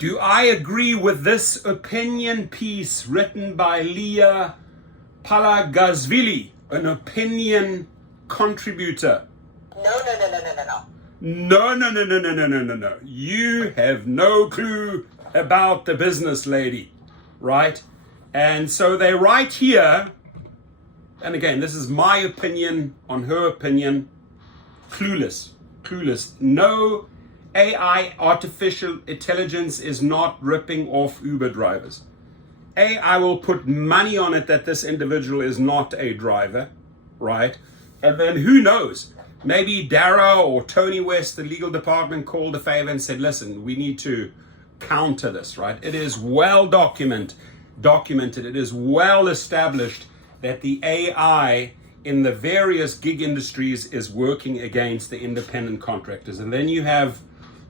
Do I agree with this opinion piece written by Liya Palagasvili, an opinion contributor? No. No. You have no clue about the business lady, right? And so they write here, and again, this is my opinion on her opinion, clueless. No, AI, artificial intelligence, is not ripping off Uber drivers. I will put money on it that this individual is not a driver, right? And then who knows? Maybe Dara or Tony West, the legal department, called a favor and said, listen, we need to counter this, right? It is well documented. It is well established that the AI in the various gig industries is working against the independent contractors. And then you have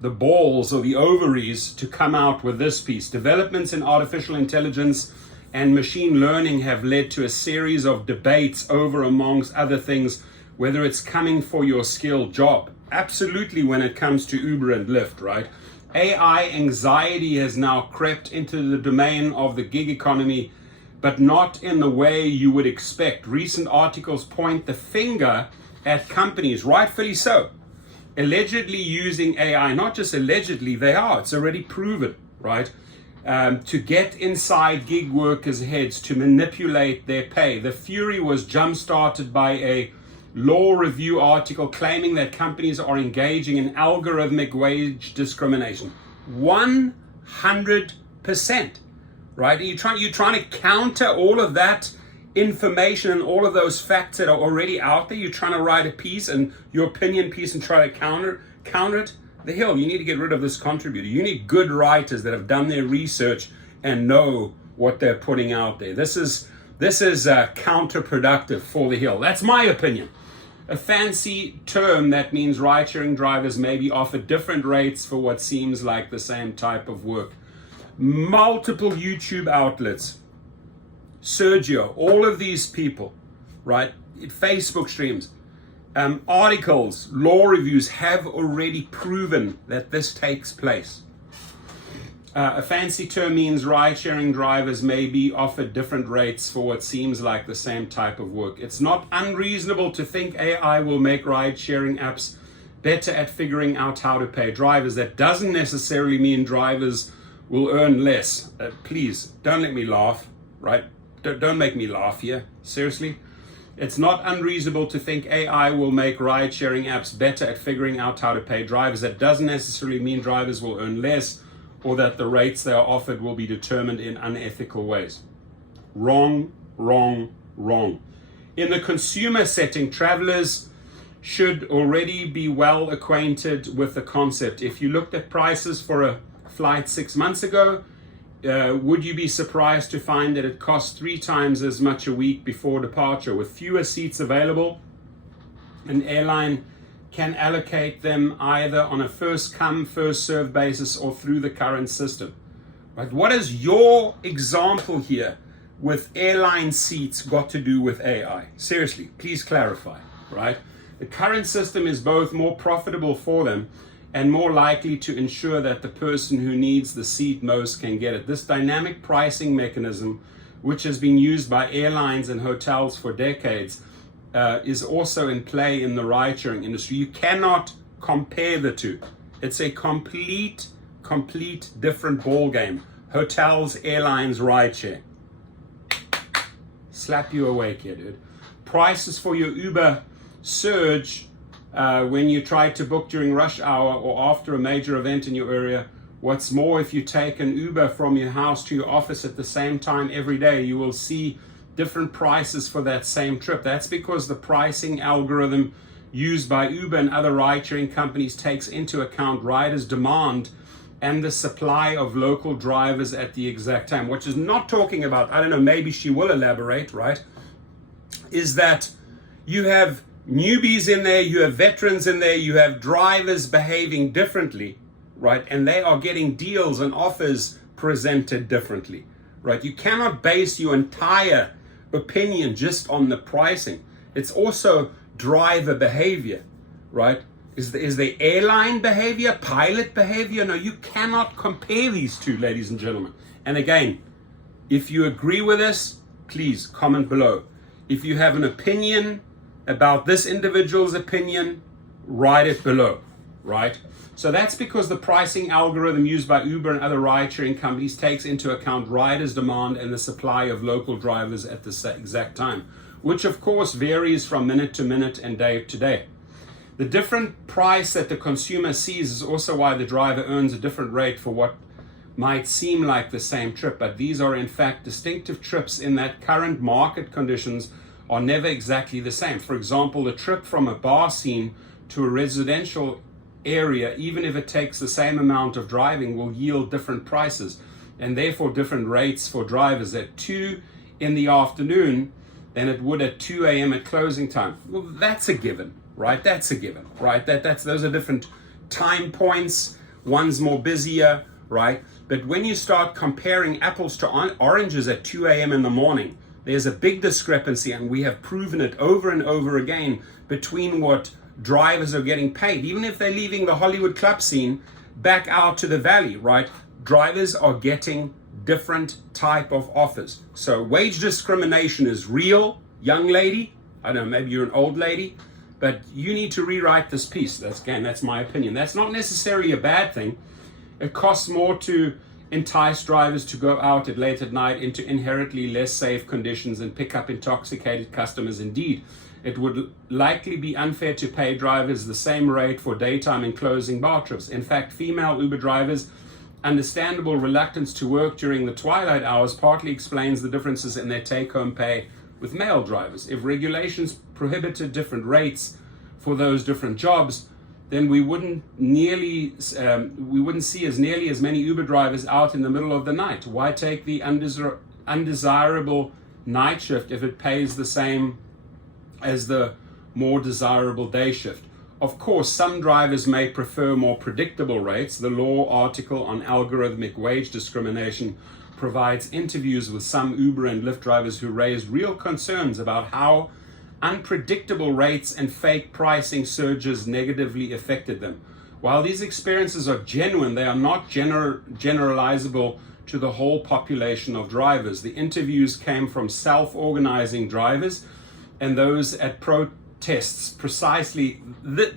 the balls or the ovaries to come out with this piece. Developments in artificial intelligence and machine learning have led to a series of debates over, amongst other things, whether it's coming for your skilled job. Absolutely, when it comes to Uber and Lyft, right? AI anxiety has now crept into the domain of the gig economy, but not in the way you would expect. Recent articles point the finger at companies, rightfully so, allegedly using AI. Not just allegedly, they are. It's already proven, right? To get inside gig workers' heads, to manipulate their pay. The fury was jump-started by a law review article claiming that companies are engaging in algorithmic wage discrimination. 100%, right? You're trying to counter all of that information and all of those facts that are already out there. You're trying to write a piece and your opinion piece and try to counter it. The hell, you need to get rid of this contributor. You need good writers that have done their research and know what they're putting out there. This is counterproductive for the hill. That's my opinion. A fancy term that means ride-sharing drivers may be offered different rates for what seems like the same type of work. Multiple YouTube outlets, Sergio, all of these people, right? Facebook streams, articles, law reviews have already proven that this takes place. A fancy term means ride-sharing drivers may be offered different rates for what seems like the same type of work. It's not unreasonable to think AI will make ride-sharing apps better at figuring out how to pay drivers. That doesn't necessarily mean drivers will earn less. Please, don't let me laugh, right? Don't make me laugh here. Seriously. It's not unreasonable to think AI will make ride-sharing apps better at figuring out how to pay drivers. That doesn't necessarily mean drivers will earn less, or that the rates they are offered will be determined in unethical ways. Wrong. In the consumer setting, travelers should already be well acquainted with the concept. If you looked at prices for a flight 6 months ago, would you be surprised to find that it costs 3 times as much a week before departure? With fewer seats available, an airline can allocate them either on a first come, first served basis or through the current system. Right? What has your example here with airline seats got to do with AI? Seriously, please clarify, right? The current system is both more profitable for them and more likely to ensure that the person who needs the seat most can get it. This dynamic pricing mechanism, which has been used by airlines and hotels for decades, is also in play in the ride-sharing industry. You cannot compare the two. It's a complete different ball game. Hotels, airlines, rideshare. Slap you awake here, dude. Prices for your Uber surge when you try to book during rush hour or after a major event in your area. What's more, if you take an Uber from your house to your office at the same time every day, you will see different prices for that same trip. That's because the pricing algorithm used by Uber and other ride-sharing companies takes into account riders' demand and the supply of local drivers at the exact time. What she's not talking about, I don't know, maybe she will elaborate, right, is that you have newbies in there, you have veterans in there, you have drivers behaving differently, right, and they are getting deals and offers presented differently, right? You cannot base your entire opinion just on the pricing. It's also driver behavior, right? Is there airline behavior, pilot behavior? No, you cannot compare these two, ladies and gentlemen. And again, if you agree with us, please comment below. If you have an opinion about this individual's opinion, write it below, right? So that's because the pricing algorithm used by Uber and other ride-sharing companies takes into account riders' demand and the supply of local drivers at the exact time, which of course varies from minute to minute and day to day. The different price that the consumer sees is also why the driver earns a different rate for what might seem like the same trip, but these are in fact distinctive trips in that current market conditions are never exactly the same. For example, the trip from a bar scene to a residential area, even if it takes the same amount of driving, will yield different prices and therefore different rates for drivers at 2 in the afternoon than it would at 2 a.m. at closing time. Well, that's a given, right? That's a given, right? Those are different time points. One's more busier, right? But when you start comparing apples to oranges at 2 a.m. in the morning, there's a big discrepancy, and we have proven it over and over again between what drivers are getting paid, even if they're leaving the Hollywood club scene back out to the valley, right? Drivers are getting different type of offers. So wage discrimination is real, young lady. I don't know, maybe you're an old lady, but you need to rewrite this piece. That's my opinion. That's not necessarily a bad thing. It costs more to entice drivers to go out late at night into inherently less safe conditions and pick up intoxicated customers. Indeed, it would likely be unfair to pay drivers the same rate for daytime and closing bar trips. In fact, female Uber drivers' understandable reluctance to work during the twilight hours partly explains the differences in their take-home pay with male drivers. If regulations prohibited different rates for those different jobs, then we wouldn't see as nearly as many Uber drivers out in the middle of the night. Why take the undesirable night shift if it pays the same as the more desirable day shift? Of course, some drivers may prefer more predictable rates. The law article on algorithmic wage discrimination provides interviews with some Uber and Lyft drivers who raised real concerns about how unpredictable rates and fake pricing surges negatively affected them. While these experiences are genuine, they are not generalizable to the whole population of drivers. The interviews came from self-organizing drivers and those at protests precisely.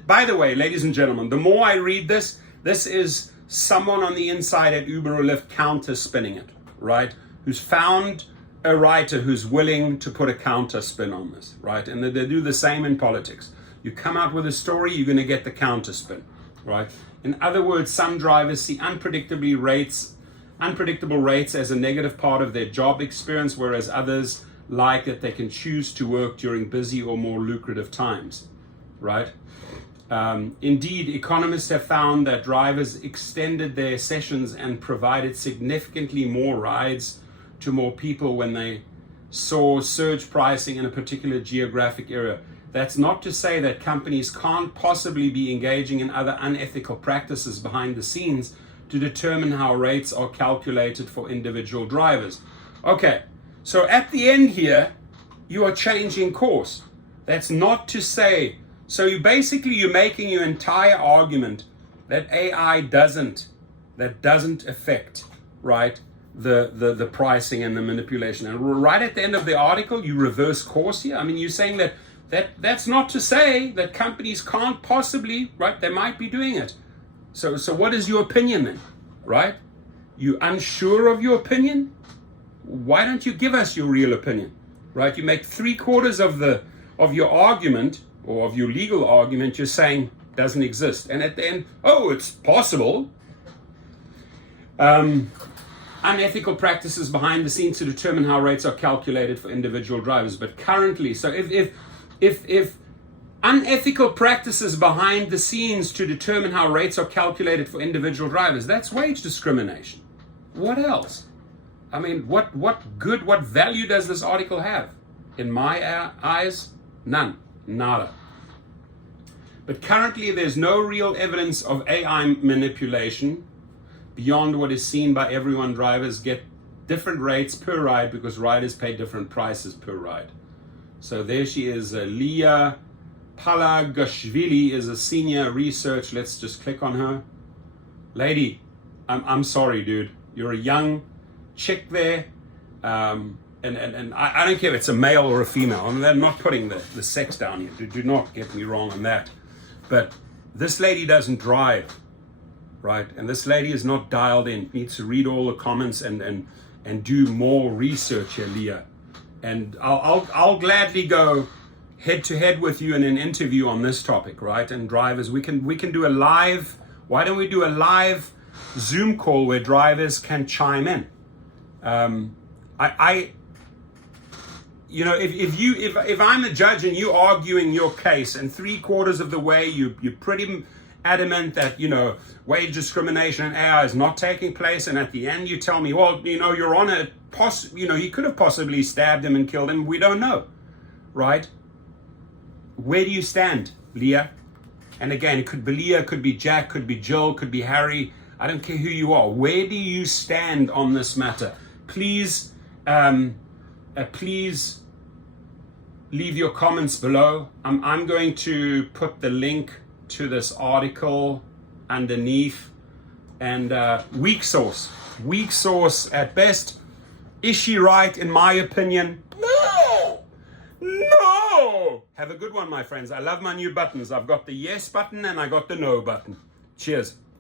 By the way, ladies and gentlemen, the more I read this is someone on the inside at Uber or Lyft counter spinning it, right? Who's found a writer who's willing to put a counter spin on this, right? And they do the same in politics. You come out with a story, you're going to get the counter spin, right? In other words, some drivers see unpredictable rates as a negative part of their job experience, whereas others like that they can choose to work during busy or more lucrative times, right? Indeed, economists have found that drivers extended their sessions and provided significantly more rides to more people when they saw surge pricing in a particular geographic area. That's not to say that companies can't possibly be engaging in other unethical practices behind the scenes to determine how rates are calculated for individual drivers. Okay, so at the end here, you are changing course. That's not to say, so you're making your entire argument that AI doesn't affect, right, the pricing and the manipulation. And right at the end of the article, you reverse course here. I mean, you're saying that's not to say that companies can't possibly, right? They might be doing it. So what is your opinion then, right? You unsure of your opinion? Why don't you give us your real opinion, right? You make 3/4 of your argument or of your legal argument, you're saying doesn't exist. And at the end, oh, it's possible. Unethical practices behind the scenes to determine how rates are calculated for individual drivers. But currently, so if unethical practices behind the scenes to determine how rates are calculated for individual drivers, that's wage discrimination. What else? I mean, what value does this article have? In my eyes, none, nada. But currently, there's no real evidence of AI manipulation beyond what is seen by everyone. Drivers get different rates per ride because riders pay different prices per ride. So there she is, Liya Palagasvili is a senior research. Let's just click on her. Lady, I'm sorry, dude. You're a young chick there. And I don't care if it's a male or a female. And they're not putting the sex down here. Do not get me wrong on that. But this lady doesn't drive, right? And this lady is not dialed in. Needs to read all the comments and do more research here, Liya. And I'll gladly go head to head with you in an interview on this topic, right? And drivers, we can do a live. Why don't we do a live Zoom call where drivers can chime in? If I'm a judge and you arguing your case, and 3/4 of the way you're pretty adamant that wage discrimination and AI is not taking place, and at the end you tell me, well, Your Honor, he could have possibly stabbed him and killed him. We don't know, right? Where do you stand, Liya? And again, it could be Liya, could be Jack, could be Jill, could be Harry. I don't care who you are. Where do you stand on this matter? Please, please leave your comments below. I'm going to put the link to this article underneath. And weak source at best. Is she right? In my opinion, no. Have a good one, my friends. I love my new buttons. I've got the yes button and I got the no button. Cheers.